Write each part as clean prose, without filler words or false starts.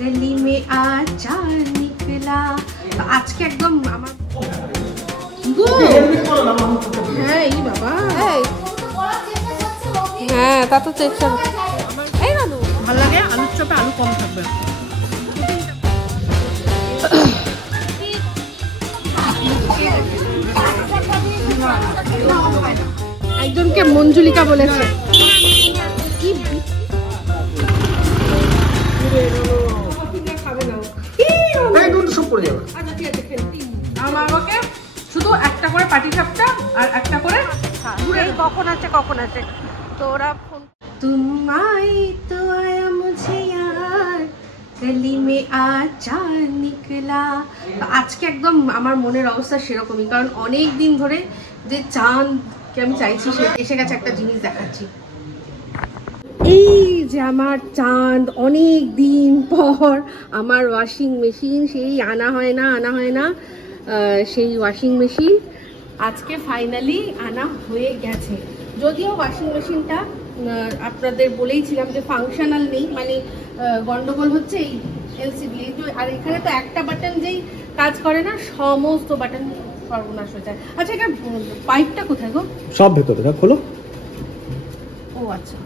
गली में आचार निकला। আজকে একদম আমার হ্যাঁ এই বাবা হ্যাঁ তা তো চেষ্টা এই আলু ভালো লাগে, আলুর চপে আলু কম থাকবে। একজনকে মঞ্জুলিকা বলেছে। আমাকে শুধু একটা করে পাটি সাপটা আর একটা করে কখন আছে তো ওরা ফোন তুম আই তো আয়া মুঝে यार गली में आचार निकला। আজকে একদম আমার মনের অবস্থা সেরকমই, কারণ অনেক দিন ধরে যে চাঁদকে আমি চাইছি সে এসে গেছে। একটা জিনিস দেখাচ্ছি, এই যে আমার চাঁদ, অনেক দিন পর আমার ওয়াশিং মেশিন, সেই আনা হয় না সেই ওয়াশিং মেশিন আজকে ফাইনালি আনা হয়ে গেছে। যদিও ওয়াশিং মেশিনটা আপনাদের বলেইছিলাম যে ফাংশনাল নেই, মানে গন্ডগোল হচ্ছে এই এলসিডি, আর এখানে তো একটা বাটন যেই কাজ করে না, সমস্ত বাটন সর্বনাশ হয়ে যায়। আচ্ছা এটা পাইপটা কোথায় গো? সব ভেতরে খোলো। ও আচ্ছা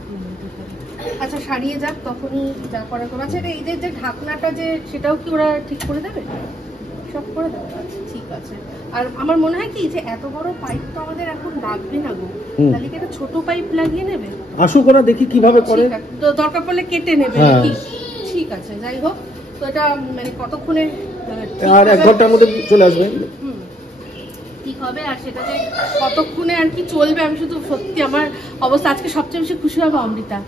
আচ্ছা, সারিয়ে যাক তখনই যা করা করবো। আচ্ছা এই যে ঢাকনাটা যে সেটাও কি ওরা ঠিক করে দেবে? সব করে দেবে, আচ্ছা ঠিক আছে। আর আমার মনে হয় কি যে এত বড় পাইপ তো আমাদের এখন লাগবে না গো, তাহলে কি একটা ছোট পাইপ লাগিয়ে নেবে? আসুক ওরা, দেখি কিভাবে করে, তো দরকার পড়লে কেটে নেবে কি? ঠিক আছে, যাই হোক। তো এটা মানে কতক্ষণে? আর 1 ঘন্টার মধ্যে চলে আসবে। ঠিক হবে। আর সেটা যে কতক্ষণে আর কি চলবে, আমি শুধু সত্যি আমার অবস্থা আজকে সবচেয়ে বেশি খুশি হবে অমৃতা।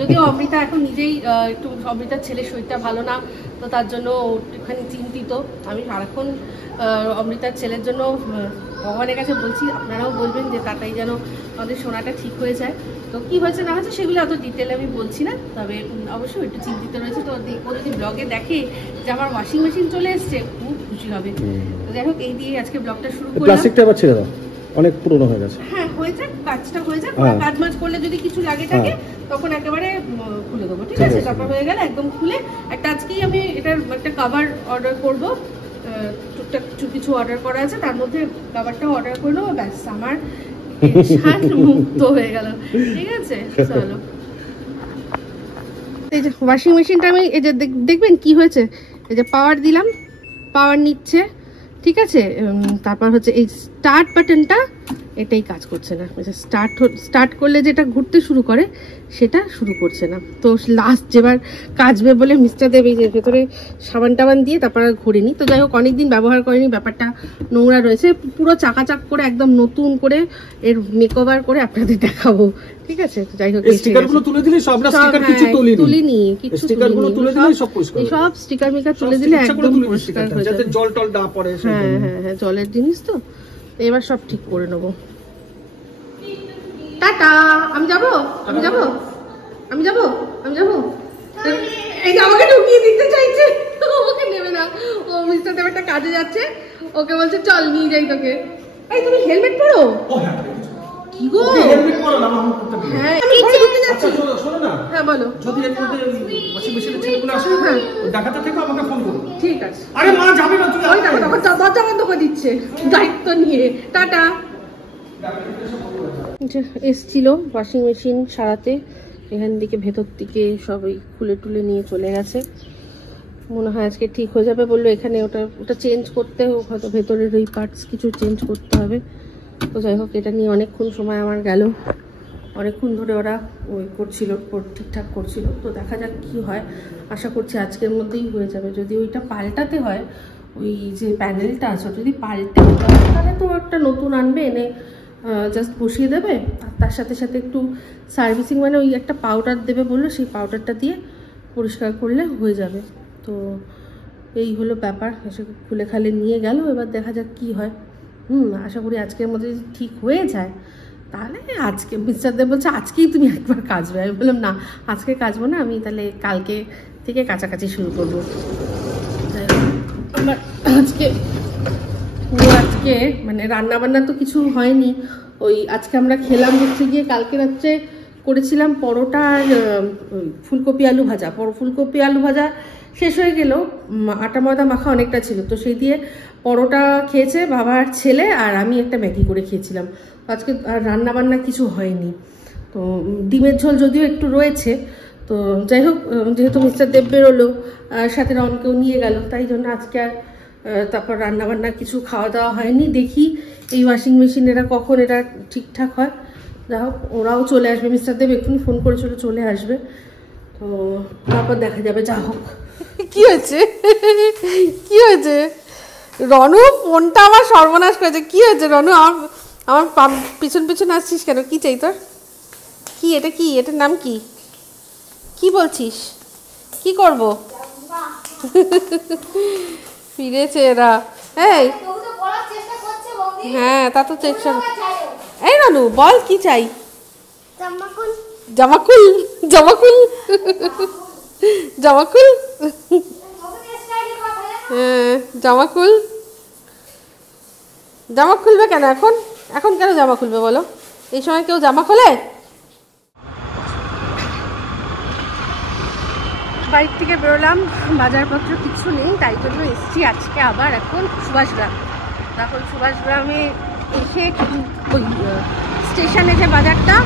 যদিও অমৃতা এখন নিজেই একটু, অমৃতার ছেলের শরীরটা ভালো না, তো তার জন্য একটুখানি চিন্তিত। আমি সারাক্ষণ অমৃতার ছেলের জন্য ভগবানের কাছে বলছি, আপনারাও বলবেন যে তাড়াতাড়ি যেন আমাদের সোনাটা ঠিক হয়ে যায়। তো কি হয়েছে না হয়েছে সেগুলো অত ডিটেলে আমি বলছি না, তবে অবশ্যই একটু চিন্তিত রয়েছে। তো ও যদি ব্লগে দেখে যে আমার ওয়াশিং মেশিন চলে এসছে, খুব খুশি হবে। তো যাই হোক, এই দিয়ে আজকে ব্লগটা শুরু করলাম। প্লাস্টিকটা এবার ছেড়ে দাও, অনেক পুরনো হয়ে গেছে। হ্যাঁ হয়ে যাক, কাজটা হয়ে যাক, কাজ মাজ করলে যদি কিছু লাগে থাকে তখন একেবারে খুলে দেবো, ঠিক আছে? তারপর হয়ে গেলে একদম খুলে একটা, আজকেই আমি এটার একটা কভার অর্ডার করবো, টুকটাক কিছু অর্ডার করা আছে, তার মধ্যে কভারটাও অর্ডার করে নেবো, ব্যাস আমার মুক্ত হয়ে গেল। ঠিক আছে, চলো। এই যে ওয়াশিং মেশিনটা আমি এই যে দেখবেন কি হয়েছে, এই যে পাওয়ার দিলাম, পাওয়ার নিচ্ছে, ঠিক আছে? তারপর হচ্ছে এই স্টার্ট বাটনটা, এটাই কাজ করছে না। স্টার্ট করলে যেটা ঘুরতে শুরু করে সেটা শুরু করছে না। তো লাস্ট যেবার কাজবে বলে মিস্টার দেব এই যে ভেতরে সাবান টাবান দিয়ে তারপর আর ঘুরিনি। তো যাই হোক, অনেকদিন ব্যবহার করিনি, ব্যাপারটা নোংরা রয়েছে, পুরো চাকাচাক করে একদম নতুন করে এর মেকওভার করে আপনাদের দেখাবো, ঠিক আছে? যাই হোক, স্টিকারগুলো তুলে দিলে সব, আমরা স্টিকার কিছু তুলিনি, কিছু স্টিকারগুলো তুলে দিলে সব পরিষ্কার, সব স্টিকার মিকার তুলে দিলে একদম পরিষ্কার হয়ে যাবে, যাতে জল টল না পড়ে। হ্যাঁ জলের জিনিস তো এবার সব ঠিক করে নেবো। টাটা। আমি যাবো এই যে আমাকে ঢুকিয়ে দিতে চাইছে, ওকে নেবে না, ও মিস্টার দেব একটা কাজে যাচ্ছে, ওকে বলছে চল নিয়ে যাই তোকে। এই তুমি হেলমেট পরো? কি গো, হেলমেট পরো না? হ্যাঁ আমি ঘরে ঢুকে যাচ্ছি। শোনো না, হ্যাঁ বলো। যদি এর মধ্যে ওয়াশিং মেশিনের ছেলেগুলো আসে, হ্যাঁ দেখাতে থেকে আমাকে ফোন করো। ঠিক আছে। আরে মা যাবে না, তুমি ওই দেখো দরজা বন্ধ করে দিচ্ছে দায়িত্ব নিয়ে। টাটা। এসছিল ওয়াশিং মেশিন সারাতে, এখান থেকে ভেতর থেকে সবই খুলে টুলে নিয়ে চলে গেছে। মনে হয় আজকে ঠিক হয়ে যাবে বললো। এখানে ওটা চেঞ্জ করতে হোক, হয়তো ভেতরের ওই পার্টস কিছু চেঞ্জ করতে হবে। তো যাই হোক, এটা নিয়ে অনেকক্ষণ সময় আমার গেল, অনেকক্ষণ ধরে ওরা ওই করছিল, ঠিকঠাক করছিল। তো দেখা যাক কি হয়, আশা করছি আজকের মধ্যেই হয়ে যাবে। যদি ওইটা পাল্টাতে হয়, ওই যে প্যানেলটা আছে যদি পাল্টে, তাহলে তো একটা নতুন আনবে, এনে জাস্ট বসিয়ে দেবে। আর তার সাথে সাথে একটু সার্ভিসিং, মানে ওই একটা পাউডার দেবে বললো, সেই পাউডারটা দিয়ে পরিষ্কার করলে হয়ে যাবে। তো এই হলো ব্যাপার। এসে খুলে খালে নিয়ে গেল, এবার দেখা যাক কি হয়। আশা করি আজকের মধ্যে যদি ঠিক হয়ে যায়, তাহলে আজকে মিস্টার দেব বলছে আজকেই তুমি একবার কাচবে। আমি বললাম না, আজকে কাচবো না, আমি তাহলে কালকে থেকে কাছাকাছি শুরু করবো। আমার আজকে মানে রান্না বান্না তো কিছু হয়নি। ওই আজকে আমরা খেলাম হচ্ছে গিয়ে, কালকে রাত্রে করেছিলাম পরোটা আর ফুলকপি আলু ভাজা। ফুলকপি আলু ভাজা শেষ হয়ে গেল, আটা ময়দা মাখা অনেকটা ছিল, তো সেই দিয়ে পরোটা খেয়েছে বাবা আর ছেলে, আর আমি একটা ম্যাগি করে খেয়েছিলাম। আজকে আর রান্না বান্না কিছু হয়নি। তো ডিমের ঝোল যদিও একটু রয়েছে, তো যাই হোক, যেহেতু মিস্টার দেব বেরোলো, সাথে রনকেও নিয়ে গেল, তাই জন্য আজকে আর তারপর রান্না বান্না কিছু খাওয়া দাওয়া হয়নি। দেখি এই ওয়াশিং মেশিন এটা কখন এটা ঠিকঠাক হয়। যাই হোক, ওরাও চলে আসবে, মিস্টার দেব এক্ষুনি ফোন করেছিল চলে আসবে, তো তারপর দেখা যাবে। যা হোক। কি হয়েছে? কি হয়েছে রনু? ফোনটা আমার সর্বনাশ করেছে। কি হয়েছে রনু? আমার পিছন পিছন আসছিস কেন? কি চাই তোর? কি এটা? কি এটার নাম কি? কি বলছিস? কি করব? ফিরেছে এরা। এই হ্যাঁ, তা তো চেষ্টা। এই রনু বল কি চাই? জামাকুল। জামাকুল। জামাকুল। হ্যাঁ, জামাকুল। জামা খুলবে কেন এখন? এখন কেন জামা খুলবে বলো? এই সময় কেউ জামা খোলে? বাড়ির থেকে বেরোলাম, বাজারপত্র কিছু নেই, তাই জন্য এসছি আজকে আবার এখন সুভাষগ্রাম। তখন সুভাষগ্রামে এসে ওই স্টেশনে যে বাজারটা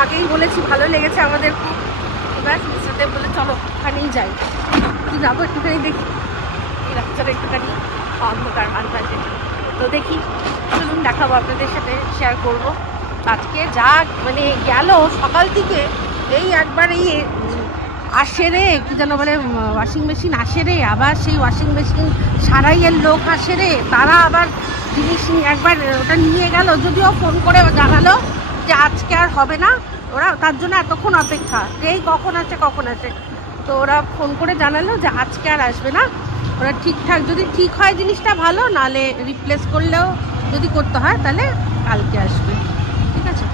আগেই বলেছি ভালো লেগেছে আমাদের খুব, এবার সাথে বলে চলো ওখানেই যাই। কি যাবো একটুখানি দেখি, এই রাস্তাটা একটুখানি অন্ধকার আনবাজে, তো দেখি চলুন দেখাবো আপনাদের সাথে, শেয়ার করব। আজকে যা মানে গেল সকাল থেকে, এই একবার এই আসে রে, কি যেন বলে, ওয়াশিং মেশিন আসে রে, আবার সেই ওয়াশিং মেশিন সারাইয়ের লোক আসে রে, তারা আবার জিনিস একবার ওটা নিয়ে গেল, যদিও ফোন করে জানালো যে আজকে আর হবে না, ওরা তার জন্য এতক্ষণ অপেক্ষা যে এই কখন আসে কখন আসে, তো ওরা ফোন করে জানালো যে আজকে আর আসবে না, ওরা ঠিকঠাক যদি ঠিক হয় জিনিসটা ভালো, নালে রিপ্লেস করলেও যদি করতে হয় তাহলে কালকে আসবে। ঠিক আছে,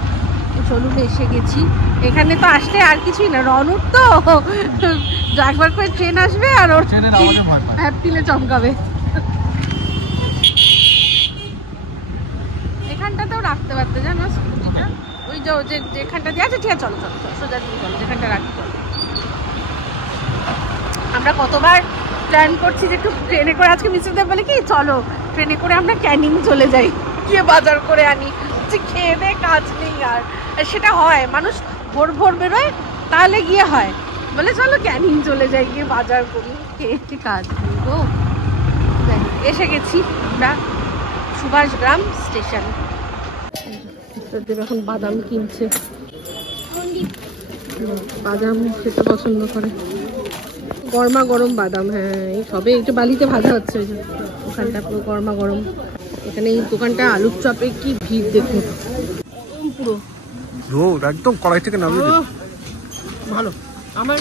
চলুন এসে গেছি। এখানে তো আসলে আর কিছুই না, রনুর তো একবার করে ট্রেন আসবে আর ওর হ্যাপিলে চমকাবে। এখানটাতেও রাখতে পারতে জানো স্কুটিটা, ওই যে যেখানটা দিয়ে আছে। ঠিক আছে, চলো চলো সোজা দিয়ে চলো, যেখানটা রাখি। আমরা কতবার প্ল্যান করছি যে একটু ট্রেনে করে, আজকে মিস্টার দেব বলে কি চলো ট্রেনে করে আমরা ক্যানিং চলে যাই, গিয়ে বাজার করে আনি, যে খেয়ে দেয়ে কাজ নেই। আর সেটা হয়, মানুষ ভোর ভোর বেরোয়, তাহলে গিয়ে হয়, বলে চলো ক্যানিং চলে যাই, গিয়ে বাজার করি, খেয়ে কাজ নেই গো। এসে গেছি আমরা সুভাষগ্রাম স্টেশন। এখন বাদাম কিনছে, বাদাম খেতে পছন্দ করে, গরমা গরম বাদাম। হ্যাঁ, এই সবে একটু বালিতে ভাজা হচ্ছে, ওই যে ওখানটা পুরো গরমা গরম। এখানে এই দোকানটা আলুর চপে কি ভিড় দেখুন, পুরো একদম কড়াই থেকে নামিয়ে দিন। ভালো, আমার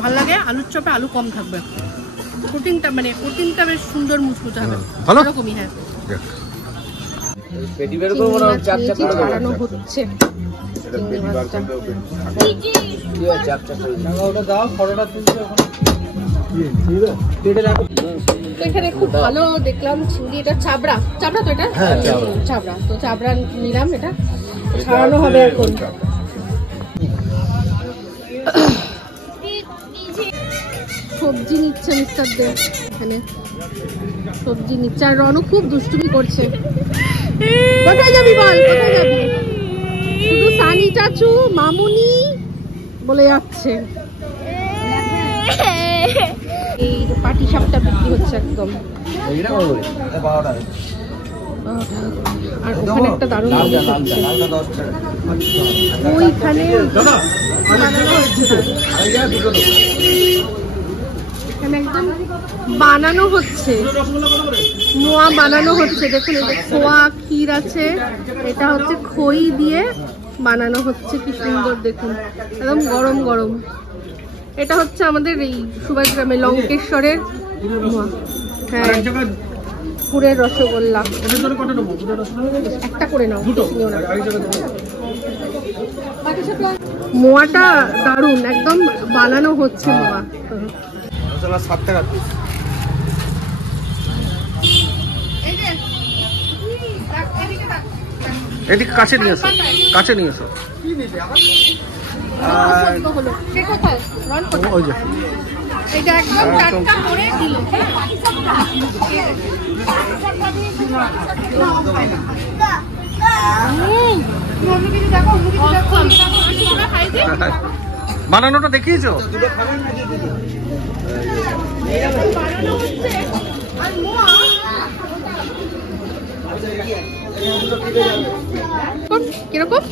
ভালো লাগে আলুর চপে আলু কম থাকবে, কোটিংটা মানে কোটিংটা বেশ সুন্দর মুচমুচে হবে, ভালো রকমই। হ্যাঁ, বাড়ানো হচ্ছে। এখানে খুব ভালো দেখলাম চিংড়ি, এটা চাবড়া, চাবড়া তো এটা, চাবড়া তো চাবড়া নিলাম, এটা ছাড়ানো হবে এখন। সবজি নিচ্ছে মিস্টার দেব, এখানে সবজি নিচ্ছে, আর রনু খুব দুষ্টুমি করছে। কোথায় যাবি বল, কোথায় যাবি? শুধু সানি চাচু মামুনি বলে যাচ্ছে। এই পাটি সাপটা বিক্রি হচ্ছে একদম, আর ওখানে একটা দারুণ ওইখানে এখানে একদম বানানো হচ্ছে, মোয়া বানানো হচ্ছে। দেখুন এই যে খোয়া ক্ষীর আছে, এটা হচ্ছে খই দিয়ে বানানো হচ্ছে, কি সুন্দর দেখুন, একদম গরম গরম। এটা হচ্ছে আমাদের এই সুভাষগ্রামে লঙ্কেশ্বরের মোয়া। হ্যাঁ, পুরের রসগোল্লা একটা করে নাও, মোয়াটা দারুন, একদম বানানো হচ্ছে মোয়া। এদিকে কাছে নিয়ে এসো, কাছে নিয়ে এসো। এটা একদম টাটকা করে দিল। বানানোটা দেখিয়েছো? কিরকম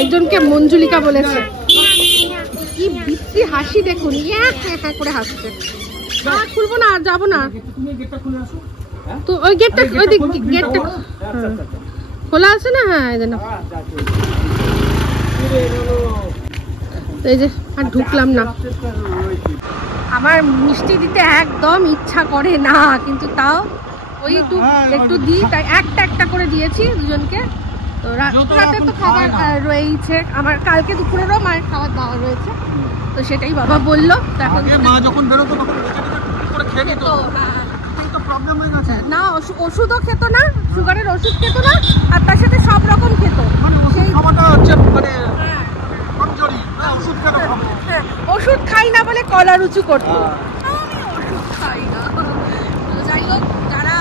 একজনকে মঞ্জুলিকা বলেছে। কি বিশ্রী হাসি দেখুন, হ্যাঁ করে হাসছে। খুলবো না, যাবো না তো। ওই গেটটা, ওই দিক গেটটা খোলা আছে না? হ্যাঁ এই জন্য এই যে আর ঢুকলাম না। আমার মিষ্টি দিতে একদম ইচ্ছা করে না, কিন্তু তাও ওই একটু দিই, তাই একটা করে দিয়েছি দুজনকে। তো রাতে তো খাবার রয়েছে, আমার কালকে দুপুরেরও মায়ের খাবার দেওয়া রয়েছে, তো সেটাই বাবা বললো। এখন মা যখন বেরোতো তখন খেয়ে নিত না, ওষুধও খেত না, সুগারের ওষুধ খেত না, আর তার সাথে সব রকম খেত। সেই ওষুধ খাই না বলে কলার উঁচু করতো। আমি ওষুধ খাই না। তো যাই হোক, যারা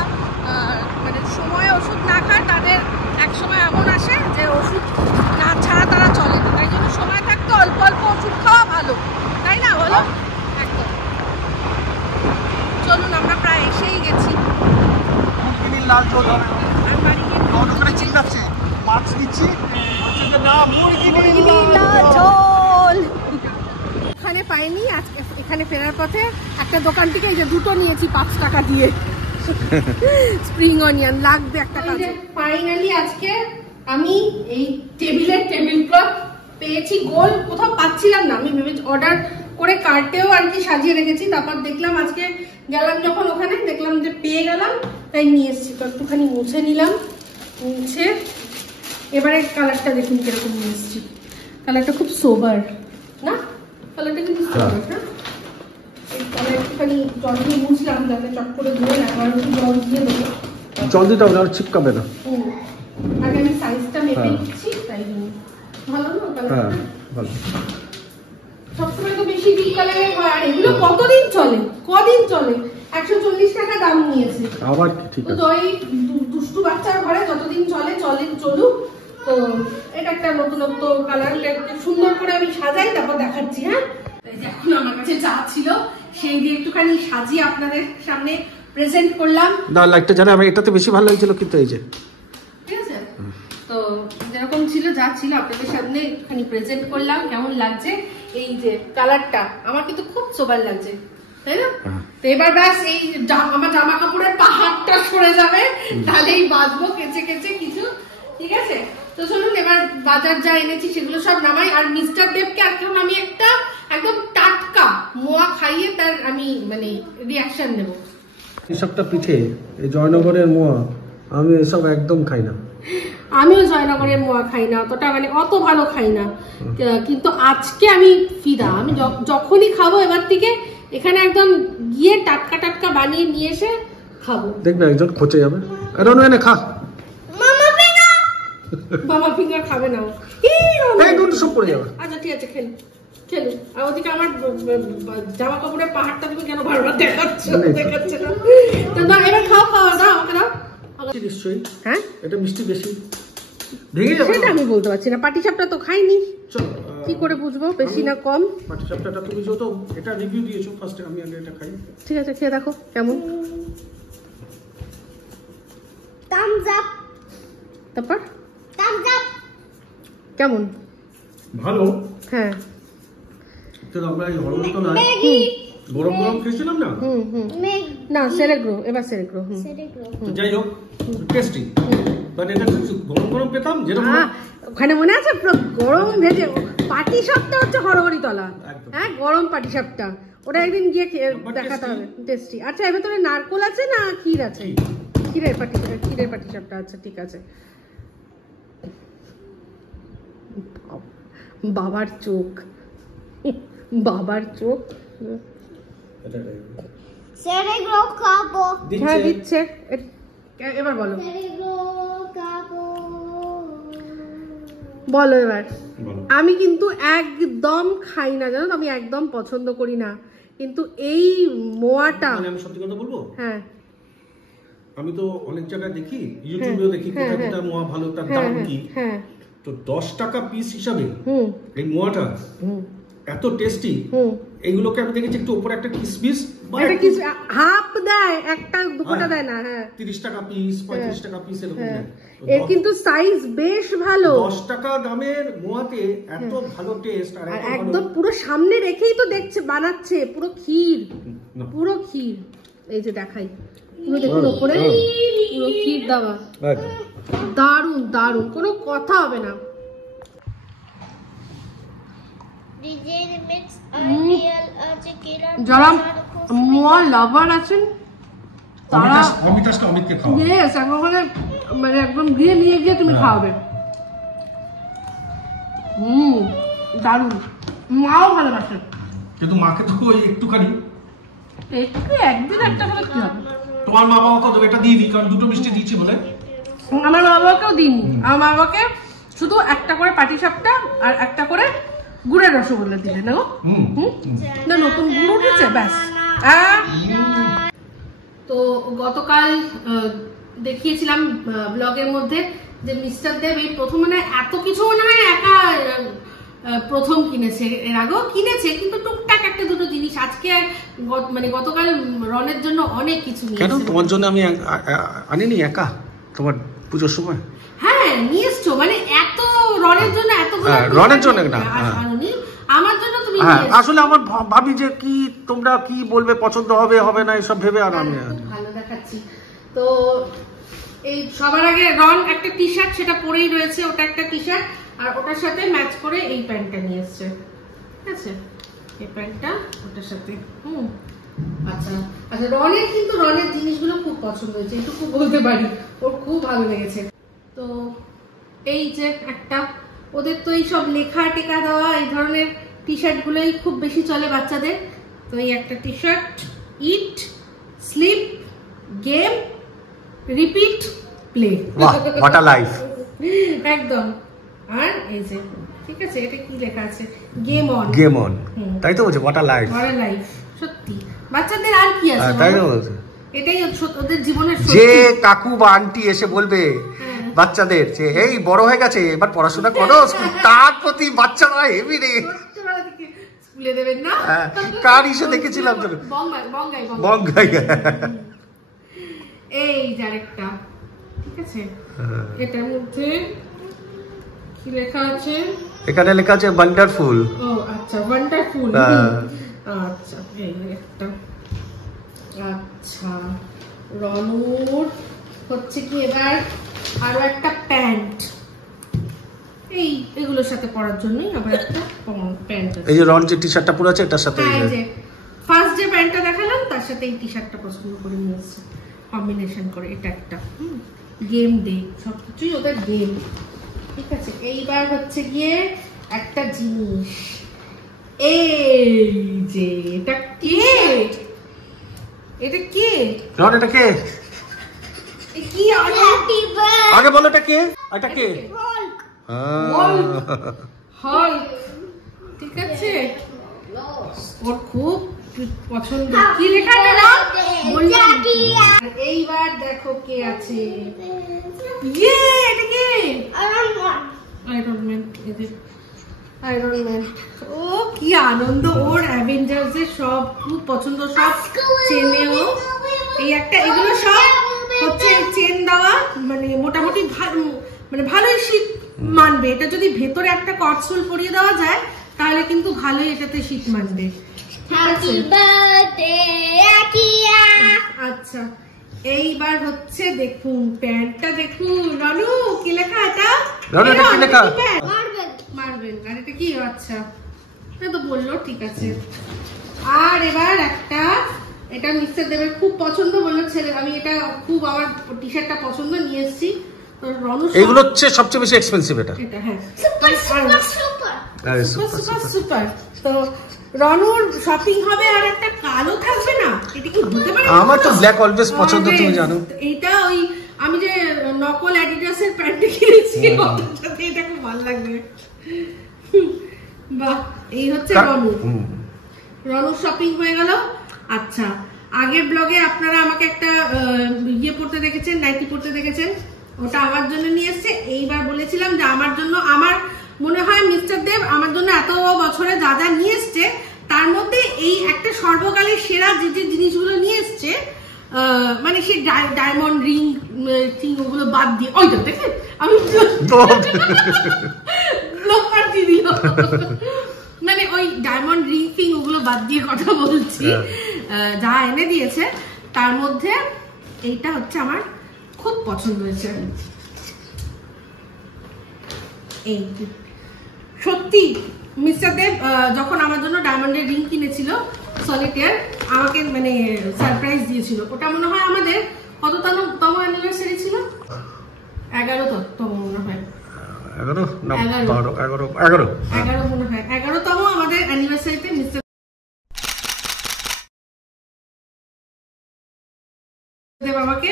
মানে সময় ওষুধ না খায় তাদের এক সময় এমন আসে যে ওষুধ না ছাড়া তারা চলে না। তাই জন্য সময় থাকতে অল্প অল্প ওষুধ খাওয়া ভালো, তাই না বলো? একদম। চলুন, আমরা প্রায় এসেই গেছি। এখানে পাইনি, আজকে এখানে ফেরার পথে একটা দোকান থেকে এই যে দুটো নিয়েছি 5 টাকা দিয়ে, স্প্রিং অনিয়ন লাগবে একটা কাজে। ফাইনালি আজকে আমি এই টেবিল ক্লথ পেয়েছি গোল, কোথাও পাচ্ছিলাম না। আমি ভেবেছি অর্ডার করে কার্টেও আর কি সাজিয়ে রেখেছি, তারপর দেখলাম আজকে গেলাম যখন ওখানে দেখলাম যে পেয়ে গেলাম, তাই নিয়ে এসেছি। তো একটুখানি মুছে নিলাম, মুছে এবারে কালারটা দেখুন কিরকম নিয়ে এসেছি। কালারটা খুব সোবার না? কালারটা কিন্তু সোবার না? এই কালার একটুখানি জল দিয়ে মুছলাম যাতে চট করে ধুয়ে না, আবার একটু জল দিয়ে দেবো। জল দিতে হবে না, চিপকাবে না। আগে আমি সাইজটা মেপে নিচ্ছি, তাই জন্য ভালো না কালারটা? ভালো। সবসময় তো বেশি ডিপ কালারের হয়, আর এগুলো কতদিন চলে? কদিন চলে? 140 টাকা দাম নিয়েছে। আবার ঠিক আছে, তো ওই দুষ্টু বাচ্চার ঘরে যতদিন চলুক। তো এটা একটা নতুনত্ব কালার, সুন্দর করে আমি সাজাই, তারপর দেখাচ্ছি। হ্যাঁ, এখন আমার কাছে যা ছিল সেই দিয়ে একটুখানি সাজিয়ে আপনাদের সামনে প্রেজেন্ট করলাম। না, লাইটটা জানা আমি এটাতে বেশি ভালো লাগছিল, কিন্তু এই যে ঠিক আছে, তো যেরকম ছিল যা ছিল আপনাদের সামনে একটুখানি প্রেজেন্ট করলাম। কেমন লাগছে? এই যে কালারটা আমার কিন্তু খুব সোবার লাগছে, তাই না? তো এবার ব্যাস এই আমার জামা কাপড়ের পাহাড়টা সরে যাবে, তাহলেই বাঁচবো কেচে কিছু। ঠিক আছে, তো চলুন এবার বাজার যা এনেছি সেগুলো সব নামাই। আর মিস্টার দেবকে এখন আমি একটা একদম টাটকা মোয়া খাইয়ে তার আমি মানে রিয়াকশন নেব। এসবটা পিঠে, এই জয়নগরের মোয়া, আমি এসব একদম খাই না। আমিও জয়নগরের মোয়া খাই না, অতটা মানে অত ভালো খাই না, কিন্তু আজকে আমি ফিদা। আমি যখনই খাবো এবার থেকে এখানে একদম গিয়ে টাটকা বানিয়ে নিয়ে এসে খাবো। দেখ না, একজন খোঁচে যাবে। এনে খা। মামা ফিঙ্গার খাবে না, সব পড়ে যাবে। আচ্ছা ঠিক আছে, খেলু। আর ওদিকে আমার জামা কাপড়ের পাহাড়টা তুমি কেন বারবার দেখাচ্ছে না? এবার খাও, দাও আমাকে দাও। নিশ্চয়ই। হ্যাঁ, এটা মিষ্টি বেশি ভেঙে যাবে, সেটা আমি বলতে পারছি না। পাটিসাপটা তো খাইনি, কি করে বুঝবো বেশি না কম? পাটিসাপটা তুমি যত এটা রিভিউ দিয়েছো ফার্স্টে, আমি আগে এটা খাই। ঠিক আছে, খেয়ে দেখো কেমন। thumbs up, তারপর thumbs up, কেমন? ভালো। হ্যাঁ, তো আমরা এই হলুদ তো না গরম খেয়েছিলাম না। না সেরেগ্রো, এবার সেরেগ্রো। তো যাই হোক, টেস্টি। বাট এটা গরম পেতাম যেরকম। ওখানে মনে আছে পুরো গরম ভেজে পাটিসাপটা হচ্ছে হরহরিতলা। হ্যাঁ, গরম পাটিসাপটা, ওটা একদিন গিয়ে দেখাতে হবে। টেস্টি। আচ্ছা, এর ভেতরে নারকোল আছে না ক্ষীর আছে? ক্ষীরের পাটিসাপটা। আচ্ছা ঠিক আছে। বাবার চোখ cerebro খাবো। হ্যাঁ দিচ্ছে, এবার বলো। cerebro খাবো। বলো এবার। বলো। আমি কিন্তু একদম খাই না, জানো তো, আমি একদম পছন্দ করি না, কিন্তু এই মোয়াটা, মানে আমি সত্যি কথা বলবো, হ্যাঁ আমি তো অনেক জায়গায় দেখি, ইউটিউবেও দেখি কোথায় কোথায় মোয়া ভালো, তার দাম কি। হ্যাঁ তো 10 টাকা পিস হিসাবে হুম এই মোয়াটা হুম এত টেস্টি। হুম এইগুলোকে আমি দেখেছি একটু উপরে একটা কিসমিস এটা কি হাফ দেয়, একটা দুটোটা দেয় না। হ্যাঁ 30 টাকা পিস, 35 টাকা পিস এরকম দেয়। এর কিন্তু সাইজ বেশ ভালো, 10 টাকা দামের মোয়াতে এত ভালো টেস্ট আর আর এত ভালো। একদম পুরো সামনে রেখেই তো দেখছে বানাচ্ছে, পুরো ক্ষীর, না। পুরো ক্ষীর। এই যে দেখাই, পুরো দেখুন ওপরে পুরো ক্ষীর দেওয়া, দারুন দারুন, কোনো কথা হবে না। DJ Remix IPL Chiquera যারা মোয়া লাভার আছেন তারা অমিতাজকে অমিতকে খাওয়া। ইয়েস, একবারে মানে একদম গিয়ে নিয়ে গিয়ে তুমি খাওয়াবে। দারুন, মাও ভালোবাসে, কিন্তু মাকে তো ওই একটুখানি, একটু একদিন একটা করে কি হবে। তোমার মা বাবা তো এটা দিয়ে দিই, কারণ দুটো মিষ্টি দিয়েছি বলে। আমার মা বাবাকেও দিইনি, আমার মা বাবাকে শুধু একটা করে পাটিসাপটা আর একটা করে গুড়ের রসগোল্লা দিলে না গো। না নতুন গুড় উঠেছে ব্যাস। তো গতকাল দেখিয়েছিলাম ব্লগের মধ্যে যে মিস্টার দেব এই প্রথম মানে এত কিছু মনে হয় একা প্রথম কিনেছে, এর আগেও কিনেছে কিন্তু টুকটাক একটা দুটো জিনিস। আজকে মানে গতকাল রনের জন্য অনেক কিছু কেন নিয়েছে। তোমার জন্য আমি আনিনি একা তোমার পুজোর সময়? হ্যাঁ নিয়ে এসছো, মানে এত রনের জন্য এতগুলো, রনের জন্য না, আমার জন্য তুমি আসলে আমার ভাবি যে কি তোমরা কি বলবে, পছন্দ হবে হবে না এসব ভেবে, আর আমি ভালো দেখাচ্ছি। তো এই সবার আগে রন একটা টি শার্ট, সেটা পরেই রয়েছে, ওটা একটা টি শার্ট, আর ওটার সাথে ম্যাচ করে এই প্যান্টটা নিয়ে এসছে, ঠিক আছে, এই প্যান্টটা ওটার সাথে। আচ্ছা আচ্ছা, রনের কিন্তু রনের জিনিসগুলো খুব পছন্দ হয়েছে, এটুকু বলতে পারি, ওর খুব ভালো লেগেছে। তো এই যে একটা, ওদের তো এই সব লেখা টেকা দেওয়া এই ধরনের টি শার্ট গুলোই খুব বেশি চলে বাচ্চাদের। তো এই একটা T shirt, eat, sleep, game, repeat, play, what a life একদম। আর এই যে, ঠিক আছে, এটা কি লেখা আছে, গেম অন, গেম অন, তাই তো বলছে what a life, what a life. সত্যি বাচ্চাদের আর কি আছে, তাই তো বলছে। এটাই ওদের জীবনের যে কাকু বা আন্টি এসে বলবে বাচ্চাদের যে এই বড় হয়ে গেছে এবার পড়াশোনা করো, তার প্রতি বাচ্চারা হেভি রে স্কুলে দেবেন না। কার ইসে দেখেছিলাম তো, বঙ্গাই। এই যারেকটা, ঠিক আছে, এটার মধ্যে কি লেখা আছে, এখানে লেখা আছে ওয়ান্ডারফুল। ও আচ্ছা, ওয়ান্ডারফুল। আচ্ছা এই একটা, আচ্ছা রনুর হচ্ছে কি এবার আরো একটা প্যান্ট, এগুলোর সাথে পরার জন্যই আবার একটা প্যান্ট আছে। এই যে রন যে টি শার্টটা পরে আছে এটার সাথে, এই যে ফার্স্ট যে প্যান্টটা দেখালাম তার সাথে এই টি শার্টটা পছন্দ করে নিয়ে এসেছে, কম্বিনেশন করে। এটা একটা গেম ডে, সবকিছুই ওদের গেম, ঠিক আছে। এইবার হচ্ছে গিয়ে একটা জিনিস, এই যে এটা কে, এটা কে রন, এটা কে, কি আগে বলো এটা কে, এটা কে, হাল্ক, ঠিক আছে, ওর খুব পছন্দ। কি লেখা আছে না, এইবার দেখো কে আছে, ইয়ে এটা কে, আয়রন ম্যান। আয়রন ম্যান, ও কি আনন্দ, ওর অ্যাভেঞ্জার্স এর সব খুব পছন্দ, সব চেনে ও। এই একটা, এগুলো সব হচ্ছে চেন দেওয়া, মানে মোটামুটি মানে ভালোই শীত মানবে। এটা যদি ভেতরে একটা কটসুল পরিয়ে দেওয়া যায় তাহলে কিন্তু ভালোই এটাতে শীত মানবে। আচ্ছা এইবার হচ্ছে দেখুন প্যান্টটা দেখুন, রনু কি লেখা, এটা মারবেন, আর এটা কি, আচ্ছা এটা তো বললো, ঠিক আছে। আর এবার একটা, এটা মিস্টার দেবের খুব পছন্দ, বললো ছেলে আমি এটা খুব, আমার টি শার্টটা পছন্দ, নিয়ে এসেছি। তো রনু এগুলো হচ্ছে সবচেয়ে বেশি এক্সপেন্সিভ, এটা হ্যাঁ সুপার সুপার। তো রনুর শপিং হবে, আর একটা কালো থাকবে না, এটা কি হতে পারে? আমার তো ব্ল্যাক অলওয়েজ পছন্দ, তুমি জানো। এইটা ওই আমি যে নকল অ্যাডিডাসের প্যান্ট কিনেছি ওটার সাথে এটা খুব ভালো লাগবে। বাহ, এই হচ্ছে রনুর শপিং হয়ে গেল। আচ্ছা, আগের ব্লগে আপনারা আমাকে একটা ইয়ে পড়তে দেখেছেন, নাইটি পড়তে দেখেছেন, ওটা আমার জন্য নিয়ে এসছে। এইবার বলেছিলাম যে আমার জন্য, আমার মনে হয় মিস্টার দেব আমার জন্য এত বছরে যা যা নিয়ে এসছে তার মধ্যে এই একটা সর্বকালের সেরা যে যে জিনিসগুলো নিয়ে এসছে, মানে সেই ডায়মন্ড রিং থিং ওগুলো বাদ দিয়ে, ওই দেখে আমি মানে ওই ডায়মন্ড রিং থিং ওগুলো বাদ দিয়ে কথা বলছি, যা এনে দিয়েছে তার মধ্যে এইটা হচ্ছে আমার খুব পছন্দ হয়েছে। এই সত্যি মিস্টার দেব যখন আমার জন্য ডায়মন্ডের রিং কিনেছিল সলিটেয়ার, আমাকে মানে সারপ্রাইজ দিয়েছিল। ওটা মনে হয় আমাদের কততম অ্যানিভার্সারি ছিল? 11তম মনে হয়, 11 না 11 মনে হয় 11তম আমাদের অ্যানিভার্সারিতে মিস্টার দেব আমাকে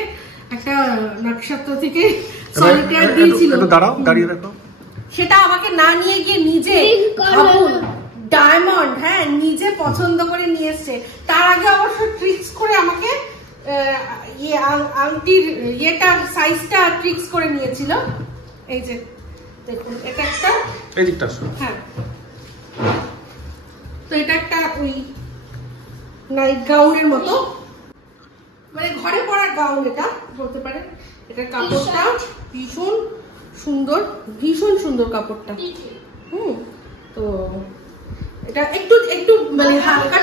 একটা নকশাত্র থেকে সলিটেয়ার দিয়েছিল। দাঁড়াও, দাঁড়িয়ে দেখো। সেটা আমাকে না নিয়ে গিয়ে নিজে ডায়মন্ড, হ্যাঁ, নিজে পছন্দ করে নিয়ে এসছে। তার আগে অবশ্য ট্রিক্স করে আমাকে আংটির ইয়েটা সাইজটা ট্রিক্স করে নিয়েছিল। এই যে দেখুন, এটা একটা, এই দিকটা হ্যাঁ, তো এটা একটা ওই নাইট গাউনের মতো, মানে ঘরে পরার গাউন এটা বলতে পারে। এটার কাপড়টা ভীষণ সুন্দর, ভীষণ সুন্দর কাপড়টা। তো এটা একটু একটু মানে হালকা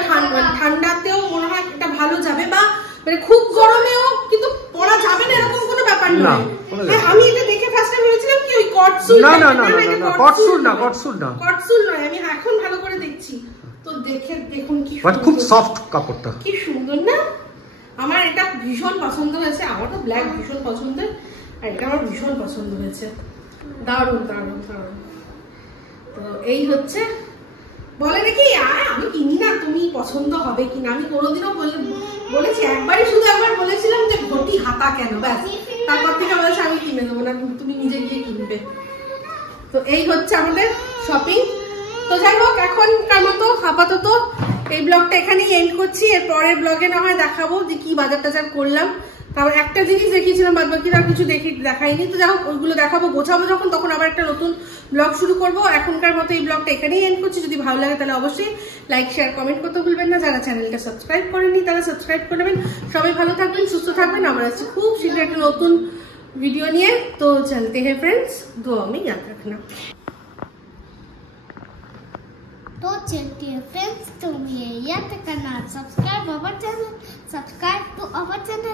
ঠান্ডাতেও মনে হয় এটা ভালো যাবে, বা মানে খুব গরমেও কিন্তু পরা যাবে না এরকম কোনো ব্যাপার নয়। আমি এটা দেখে ফার্স্টে ভেবেছিলাম কি ওই কটসুল, না না না না, কটসুল না, কটসুল না, কটসুল নয়। আমি এখন ভালো করে দেখছি তো, দেখে দেখুন কি খুব সফট কাপড়টা, কি সুন্দর না। আমার এটা ভীষণ পছন্দ হয়েছে। আমার তো ব্ল্যাক ভীষণ পছন্দের, আর এটা আমার ভীষণ পছন্দ হয়েছে। দারুণ দারুণ দারুণ। তো এই হচ্ছে, বলে নাকি আমি কিনি না, তুমি পছন্দ হবে কিনা। আমি কোনোদিনও বলেছি, একবারই শুধু একবার বলেছিলাম যে ঘটি হাতা কেন, ব্যাস। তারপর থেকে বলেছে আমি কিনে দেবো না, তুমি নিজে গিয়ে কিনবে। তো এই হচ্ছে আমাদের শপিং। তো যাই হোক, এখনকার মতো আপাতত এই ব্লগটা এখানেই এন্ড করছি। এর পরের ব্লগে না হয় দেখাবো যে কি বাজার টাজার করলাম। তারপর একটা জিনিস দেখিয়েছিলাম, বাদ বাকি আর কিছু দেখাইনি। তো যাই হোক, ওইগুলো দেখাবো, গোছাবো যখন, তখন আবার একটা নতুন ব্লগ শুরু করবো। এখনকার মতো এই ব্লগটা এখানেই এন্ড করছি। যদি ভালো লাগে তাহলে অবশ্যই লাইক, শেয়ার, কমেন্ট করতে ভুলবেন না। যারা চ্যানেলটা সাবস্ক্রাইব করেননি তারা সাবস্ক্রাইব করে নেবেন। সবাই ভালো থাকবেন, সুস্থ থাকবেন। আমরা আসছি খুব শীঘ্র একটা নতুন ভিডিও নিয়ে। তো চলতে हैं फ्रेंड्स, दुआ में याद रखना। तो चलते हैं फ्रेंड्स, तुम ये याद करना, सब्सक्राइब टू अवर चैनल।